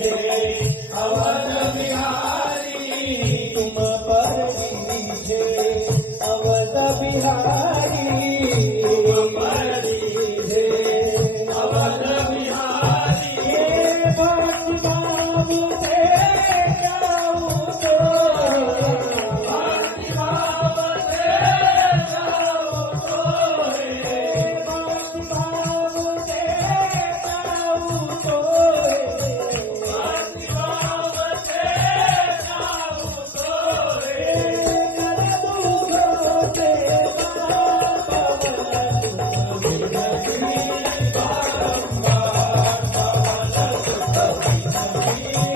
अवध बिहारी तुम पर दीजे अवध बिहारी तुम पर दीजे अवध बिहारी ये भक्त भाव से जाऊं तो भक्ति भाव से जाऊं तो भक्ति भाव से जाऊं तो Thank you.